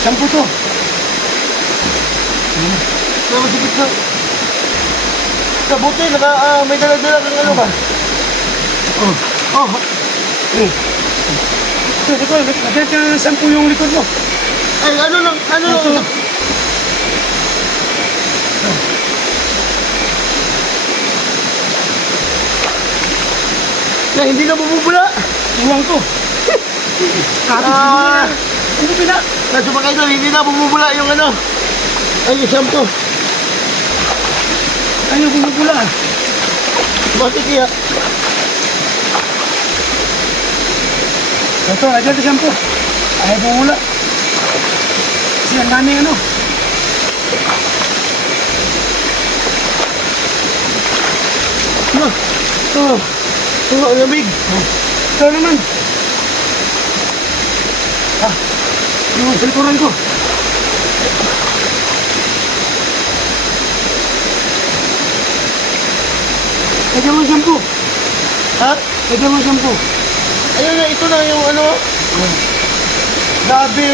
Shampoo to. Kaya masigit na. Kabuti, may dala-dala kang ano ba? Oh. Oh, Ito, lagyan ka ng shampoo yung likod mo. ay ano lang. Ito. Na hindi na bumubula. Iwan ko. Ah, Ano pina? Medyo mga idol, hindi na bumubula yung ano. Ay, yung shampoo. Ayaw bumubula. Bakit kaya? Ito, lagyan ka shampoo. Ayaw bumubula. Kasi ang daming ano. Ang lamig. Ito naman. Yung silikuran ko. Lagyan mo shampoo. Ha? Lagyan mo shampoo. Ayun na, ito na yung ano. Grabe,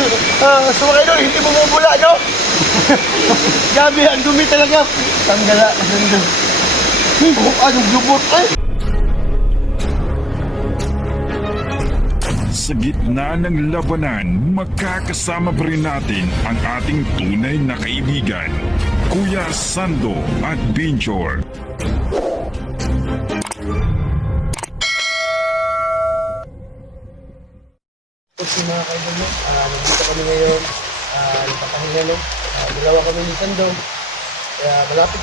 so mga idol, hindi bumubula, no? Grabe, ang dumi talaga. Tanggala, ganda. Anong lubot, ay. Sa gitna ng labanan, magkakasama pa rin natin ang ating tunay na kaibigan, Kuya Sando at Binjor. Okay mga kaidol, no? Nandito kami ngayon. Nagpapahinga, no? Dalawa kami ni Sando. Kaya malapit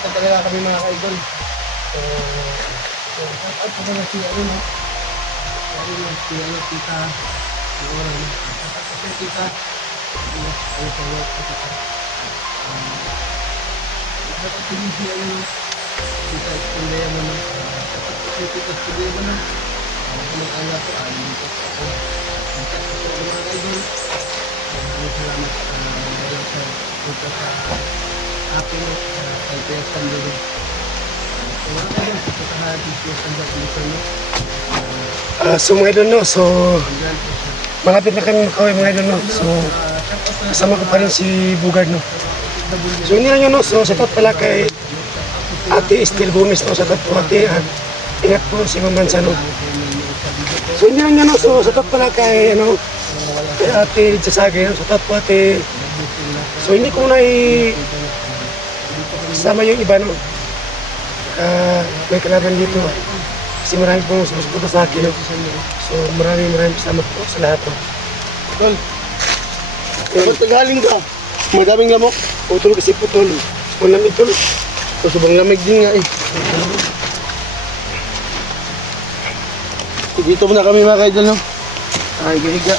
na talaga kami mga kaidol. At pa na siya, ano, no? Ano na siya, ano, tita. Ano na, no? At tita. Ano siya, tita. At tingin siya, ano, no? Tita, iskulaya mo, no? Tita, iskulaya mo, no? Mag-anak ko, dito ako. Mga kaidol, salamat sa punta sa akin kay Kuya Sando. Mga kaidol, punta sa Kuya Sando dito, no? So mga idol, no? So, malapit na kami makauwi mga idol, no? So, kasama ko pa rin si Bugard, no? So, hindi lang yun, no? So, satat pala kay Ate Estel Gomez, no? Satat po ate, at ingat po si Ma'am Mansa, no? So, hindi lang yun, no? So, satat pala kay, ano, kay Ate Jasagay, no? Satat po ate. So, hindi ko na kasama yung iba, no? May kalaban dito, kasi marami pong sumusuporta sa akin, no? So, maraming salamat po sa lahat, no? Tol, ba't nagaling ka? Madaming lamok. Putol kasi putol. Malamig tol. So, sobrang lamig din nga eh. Dito muna kami mga kaidol, no? Ay, higa-higa.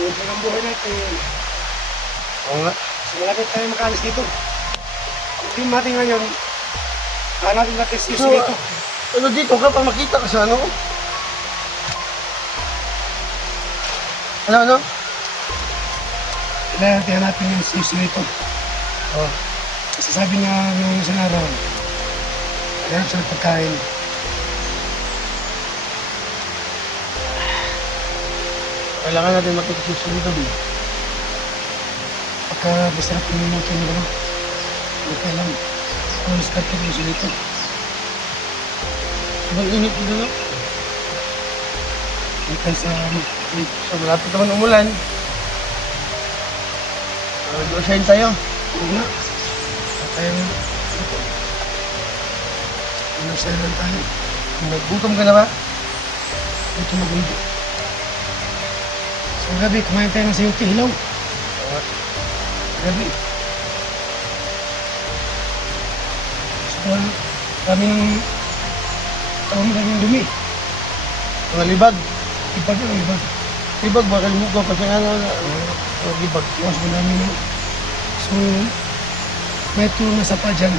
Yun ang buhay natin. Oo nga. So, malapit tayo makaalis dito. Hindi natin ngayon, hanapin natin si So, dito. ano dito ka pa makita ka sa ano? Ano? Kailangan natin hanapin yung si dito. Oh. Kasi sabi niya nung isang araw, kailangan siya ng pagkain. Kailangan natin makita si dito, B. Pagka masarap yung minuto nila, no? Okay lang. Kung discarte yung si dito. Sobrang init dito, no? Kaya sa ano, So, malapit naman umulan. Dosahin tayo. huwag na. Kaya nga. Inusayan lang tayo. Naggutom ka na ba? Ito magundo. So gabi, kumain tayo ng sayuti hilaw. Gabi. So, kami ng kaming dumi. Mga libag. Ipag lang, ipag. Libag, bakal mo ko kasi nga na. Libag. Iwas mo namin yun. So, may ito nasa pa dyan.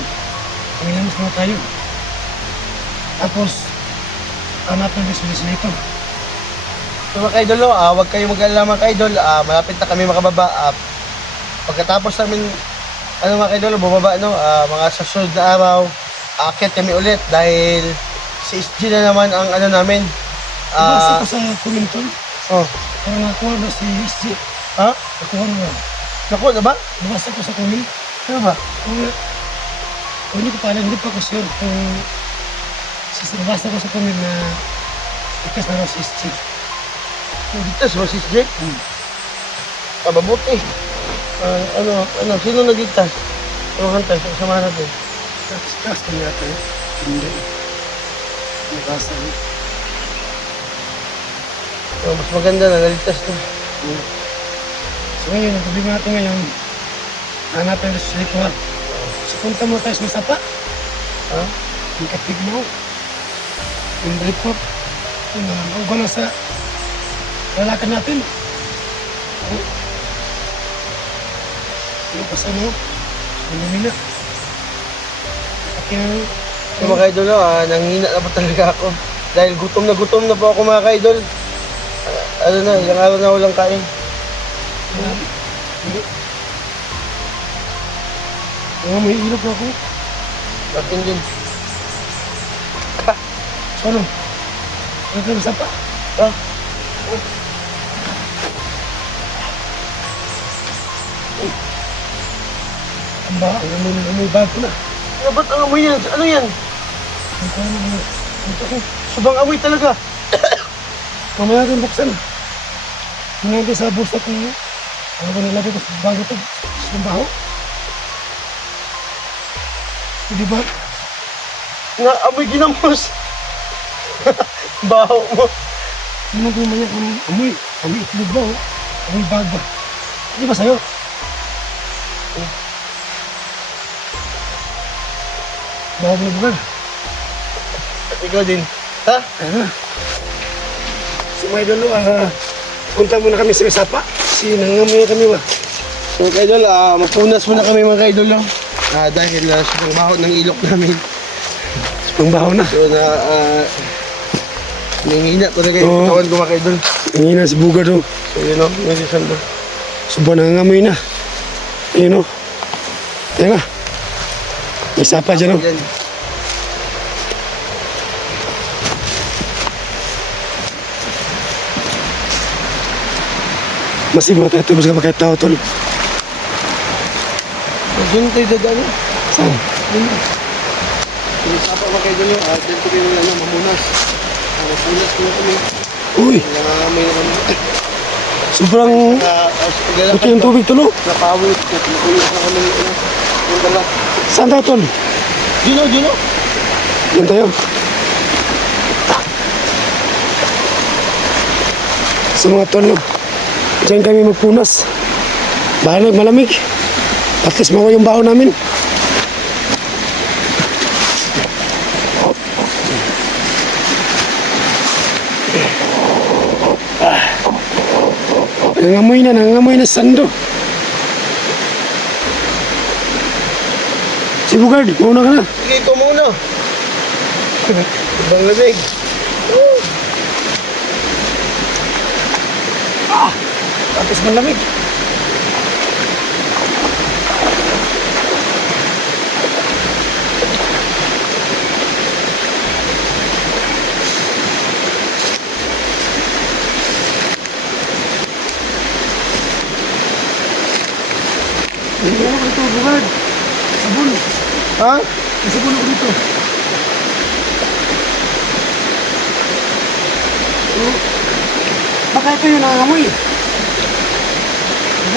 Pangilamos na tayo. Tapos, hanap ng business na ito. So mga ka-idol, no, huwag kayong mag-alala mga ka-idol. Malapit na kami makababa. Pagkatapos namin ano mga kaidol, bumaba no, mga susunod na araw, aakyat kami ulit dahil si SG na naman ang ano namin. Nabasa ko sa komento. Oh, Parang nakuha na si SG. ha? Nakuha na. Naku, na ba? Nabasa ko sa comment. Ano ba? Kung hindi ko pa alam, hindi pa ko sure kung nabasa ko sa comment na ikas na raw si SG. Nagigtas ba si SG? Mabuti. Ano, sino nagigtas? Ano hantay, samahan natin. Tapos ko yata eh. Hindi. Nabasa ko. Mas maganda na, naligtas na. So ngayon, ang problema natin ngayon, hanapin na sa ritual. So punta mo tayo sa Masapa. Ha? Yung katig mo. Yung report. Yung ang gano'n sa lalakad natin. Ano pa sa ano? Ang lumina. Kaya, So mga kaidol, nanghina na po talaga ako. Dahil gutom na po ako mga kaidol. Ano na, ilang araw na walang kain. may ilog ako. Akin din. Ano? Ano ka Masapa? Ha? Ang ba? Ang amoy bago na. Ano ba't ang amoy yan? Ano yan? Ang kano mo. Ito ko. Subang amoy talaga. Mamaya natin buksan. Mamaya natin sa busa kung ano ba nilagay ko sa bago ito. Sa baho. Di ba? Nga, amoy ginamos. Baho mo. Ano ba mamaya kung amoy? Amoy itlog ba oh? Amoy bago. Di ba sa'yo? Bago na bukan. At ikaw din. Ha? So may idol, punta muna kami sa Masapa. Nangangamoy kami ba? So mga kaidol, magpunas muna kami mga kaidol lang. Dahil sobrang baho ng ilok namin. Ang baho na. So nanghina talaga yung Oo. katawan ko mga kaidol. Ang ina si Bugard oh. So yun o, yung si Sando. Suba nangangamoy na. Ayun oh. Teka. May sapa dyan oh. Yan. Masih mga tayo tubos ka pa kahit tao tol. Doon tayo dadali. Saan? Yung sapa mga kaidol, dyan ko kayo mamunas. Mamunas ko na kami. Uy, Nangangamoy na kami. sobrang puti yung tubig tol oh. Napawit. Napuyos na kami. Yung dala. Saan tayo tol? Dino. Yan tayo. Sa mga tol no. Diyan kami magpunas. Bahala malamig. At least mawa yung baho namin. Nangangamoy na sando. Si Bugard, mauna ka na. Sige, ito muna. Ibang lamig. At least malamig. Hindi ako dito, Bugard. Sabon. Ha? May sabon ako dito. Baka ito yung nangangamoy.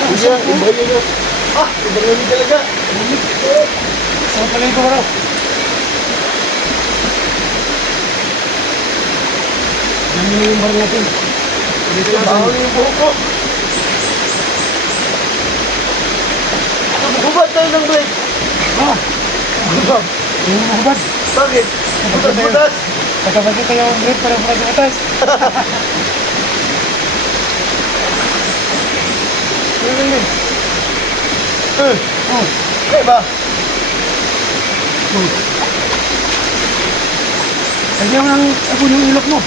Hindi yan, iba yun yun. Ibang lamig talaga. Saan pala ito raw? Yan yun yung bar natin. Dito lang Baho yung buhok ko. Bubad tayo ng break. Bugad. Yung mga bugad. Bakit? Butas. Pagkabagi tayo yung break para bukas sa atas. Hindi. Okay ba? Lagyan mo ng sabon yung ilok mo.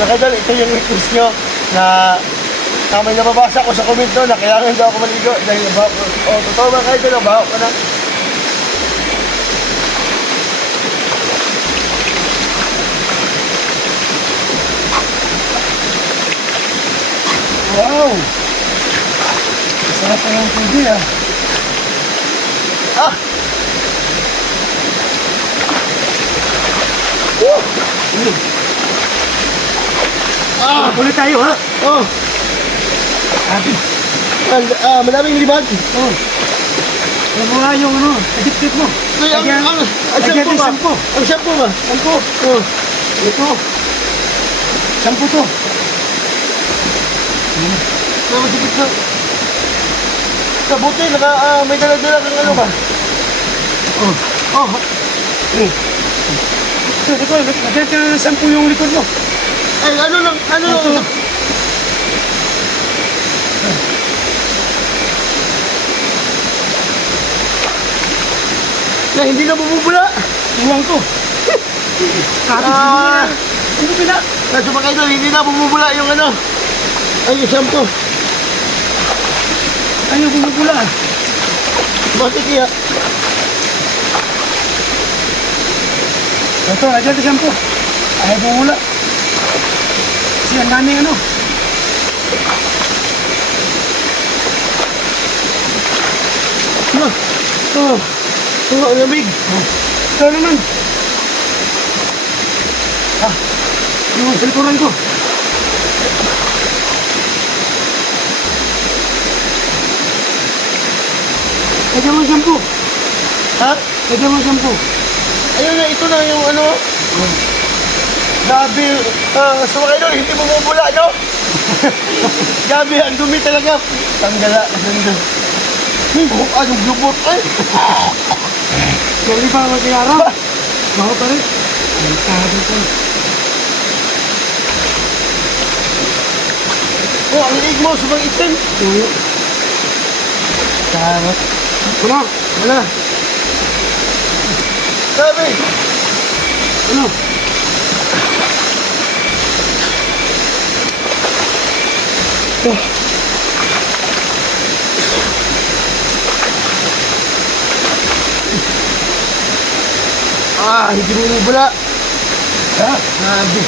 Mga idol, ito yung request nyo na may nababasa ko sa comment na kailangan daw ako maligo dahil nabaho ko. Totoo mga idol, nabaho ko na. Wow! Sarap pa ng tubig ah. Ah! Oh! Ah! Ulit tayo ha? Oh! Sabi. Madaming libag. Oh. Huwag mo nga yung ano, adiktif mo. Ay, Lagyan- ang lagyan shampoo din ba? sampo. Ang shampoo ba? Sampo. Oh. Ito. Sampo to. Namasipit na. Kabuti, may dala-dala kang ano ba? Oh. Oh. Ito, lagyan ka ng sampo yung likod mo. Ay, ano lang, Ito. na hindi na bumubula. Iwan ko. Ah, Ano pina? Medyo mga idol, hindi na bumubula yung ano. Ay, yung shampoo. Ayaw bumubula. Bakit kaya? Ito, lagyan ka sampo. Ayaw bumubula. Kasi ang daming ano. Oh, ang lamig. Ito naman. Yung silikuran ko. Lagyan mo shampoo. Ha? Lagyan mo shampoo. Ayun na, ito na yung ano. Grabe, sa mga idol, hindi bumubula, no? Grabe, ang dumi talaga. Tanggala, ganda. Anong lubot, ay. Sorry pa ako si Ara. Baho pa rin. Ay, sabi ko. Oh, ang liig mo, subang itim. Oo. Sarap. Wala. Wala. Grabe. Ano? Oh. Hindi bumubula. Ha? Grabe.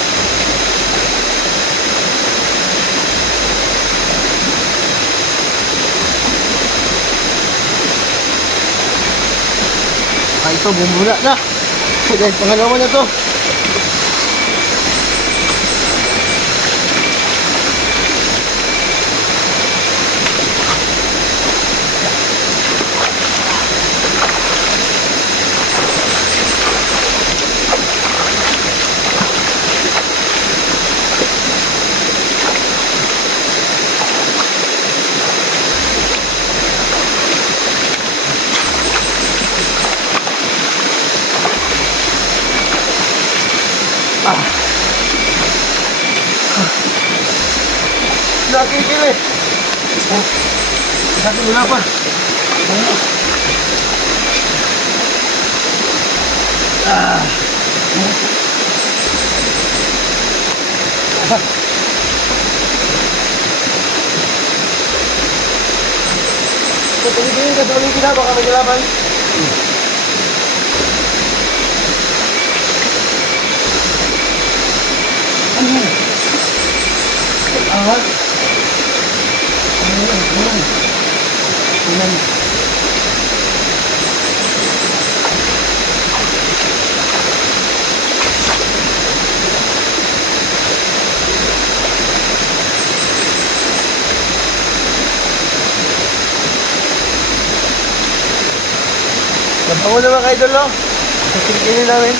Ito, bumubula na. Dahil pangalawa na to. Nakikili. Sabi wala pa. Tingin ka sa ulitin na, baka may kalaban. Ano yan? Aha. Ulan. Nabango naman kayo doon, no? Tingin namin.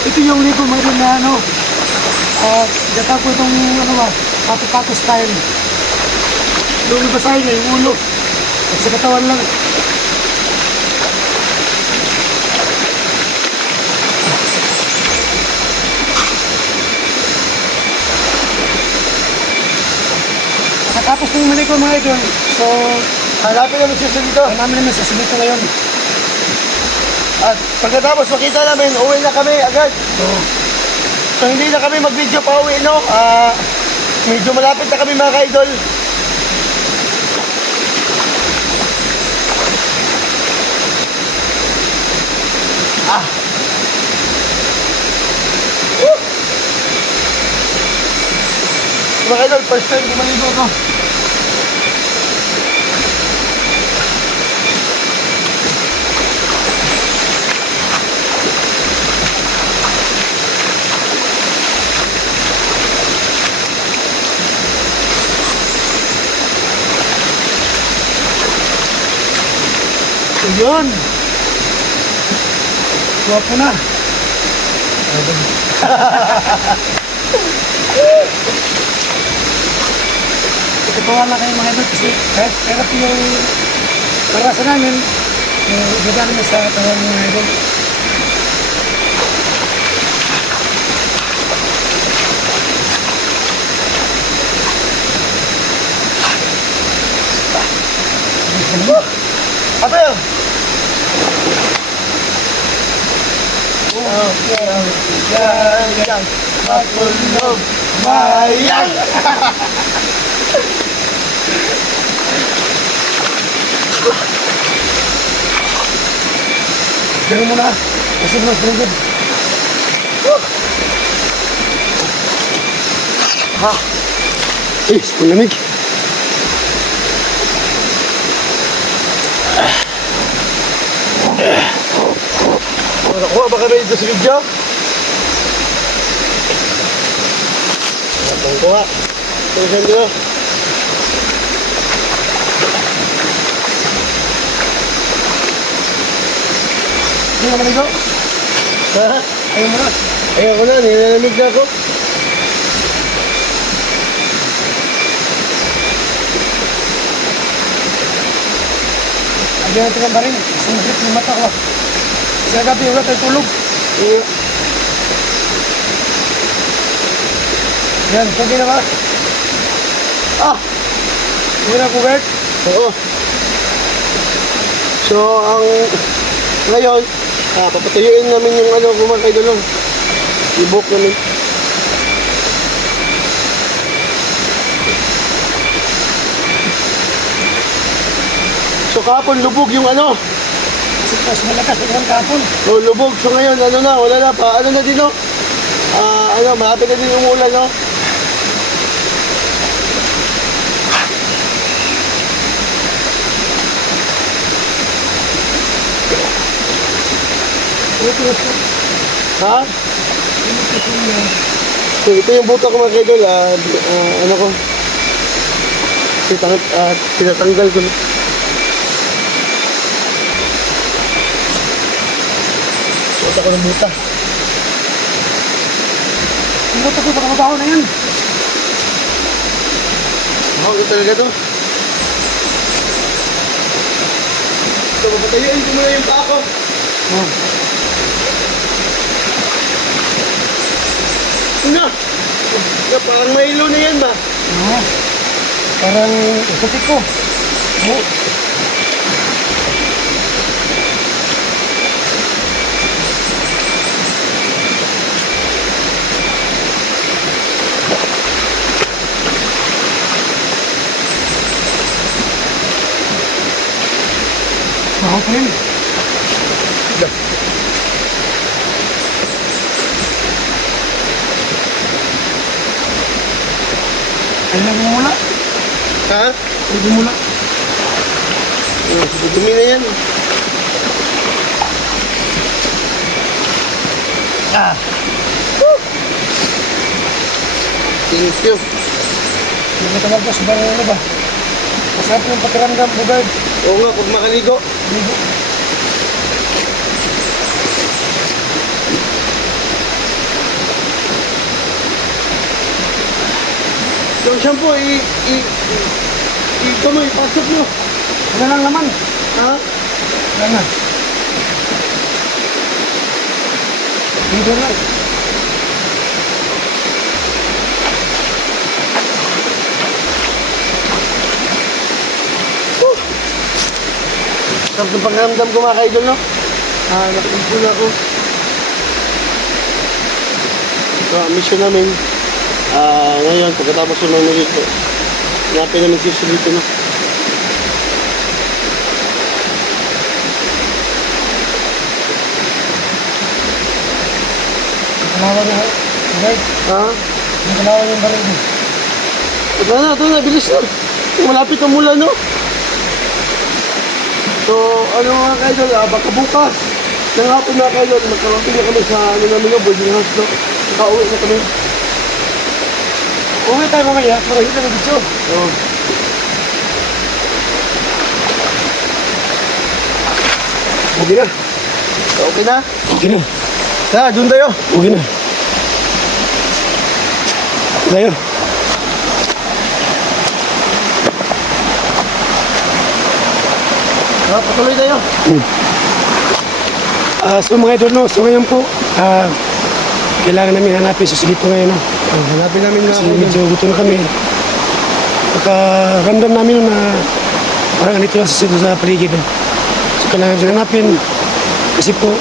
Ito yung ligo mo rin na ano. Gata ko itong ano ba, pato-pato style. Yung basahin niya, yung ulo. At sa katawan lang. namin maligo mga idol. So, Hanapin namin siya dito. namin naman sa simito ngayon. At pagkatapos makita namin, uwi na kami agad. So, So hindi na kami mag-video pa uwi, no? Medyo malapit na kami mga ka-idol. Mga ka-idol, first time kumaligo ko. yun. Guwapo na. Katuwa na kayo mga idol kasi kahit yung karasa namin, ibaba namin sa tawag mga idol. Apa yun? Yang matulog bayang. Gawin mo na. Kasi mas good. Ha? Malamig. Nakuha ba kami dito sa video? Nakuha. Tulisan dito. Hindi ka maligo? Ha? Ayaw mo na. Ayaw ko na, nilalamig na ako. Lagyan natin ang barin. Sumusip yung mata ko. Sa gabi, wala tayo tulog. Iya. Yan, sige na ba? Sige na, Bugard. Oo. So, ang ngayon, papatuyuin namin yung ano, kumakay doon. Ibok namin. So, kahapon lubog yung ano. Kasi mas malakas yung kapon. So, lubog. So, ngayon, ano na, wala na pa. Ano na din, no? Malapit na din yung ulan, no? Ha? So, ito yung buta ko mga kaidol. Ano ko? Tinatanggal ko na. Suot ako ng buta. Ang buta ko, baka mabaho na yan. Mahal talaga to. So, papatayuin ko muna yung paa ko. Ano? Parang may ilo na yan ba? Parang ikutik ko. Mahal pa yun. Ay, nagmumula. Ha? Nagmumula. Dumi na yan. Thank you. Hindi ko talaga sa barang ano ba? Masarap yung pakiramdam, Bugard. Oo nga, pag makaligo. Ligo. Yung shampoo, ipasok mo. Wala lang naman. Ha? Wala na. Ligo na. sarap ng pakiramdam ko mga ka-idol, no? Nakakumpul ako. So, ang mission namin, ngayon, pagkatapos ng nilito, hanapin namin si dito, no? Kalawan na, right? Ha? Yung kalawan yung baril mo. Ito na, bilis na. Malapit ang mula, no? So, ano mga ka-idol, baka bukas. Ng hapon mga ka-idol, magkarating na kami sa ano namin, no? Boarding house, no? Nakauwi na kami. Uwi tayo mamaya, para hindi na gusto. So, Okay na. so okay na? Okay na. Doon tayo. Okay na. Tayo. Patuloy tayo. So mga idol, no, so ngayon po, kailangan namin hanapin si Silito ngayon. No? Hanapin namin Kasi medyo gutom na kami. Pagkaramdam namin na parang andito lang sa Silito sa paligid. No? So kailangan namin hanapin. Kasi po,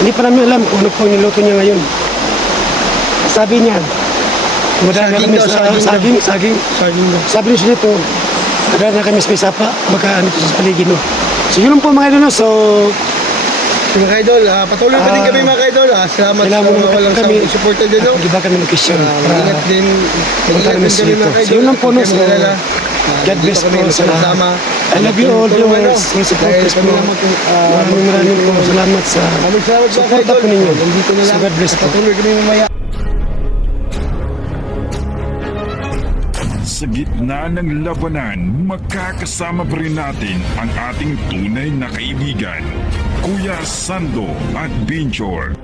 hindi pa namin alam kung ano po yung niluto niya ngayon. Sabi niya, madala Saging kami daw, sa saging. Sabi niya Silito, madala na kami sa may sapa, baka andito sa paligid. No? So yun lang po mga idol. No? So, Mga ka-idol, patuloy pa din kami mga ka-idol. Salamat sa kailangan mo mga walang kami, supporter din, no? mag-iba kami location. Ingat din. Punta Ingat kami din sa kami dito. mga So ka-idol. yun lang po, no? Huwag So, kayong mag-alala. God bless Dito kami po sa lahat. magkasama. I love you all Tulungan, viewers, no? mga supporters Dahil kami po. lang Maraming po salamat sa Maraming salamat mga suporta ka-idol. po ninyo. Nandito na So lang. God bless po. Patuloy kami mamaya. Sa gitna ng labanan, magkakasama pa rin natin ang ating tunay na kaibigan, Kuya Sando at Binchor.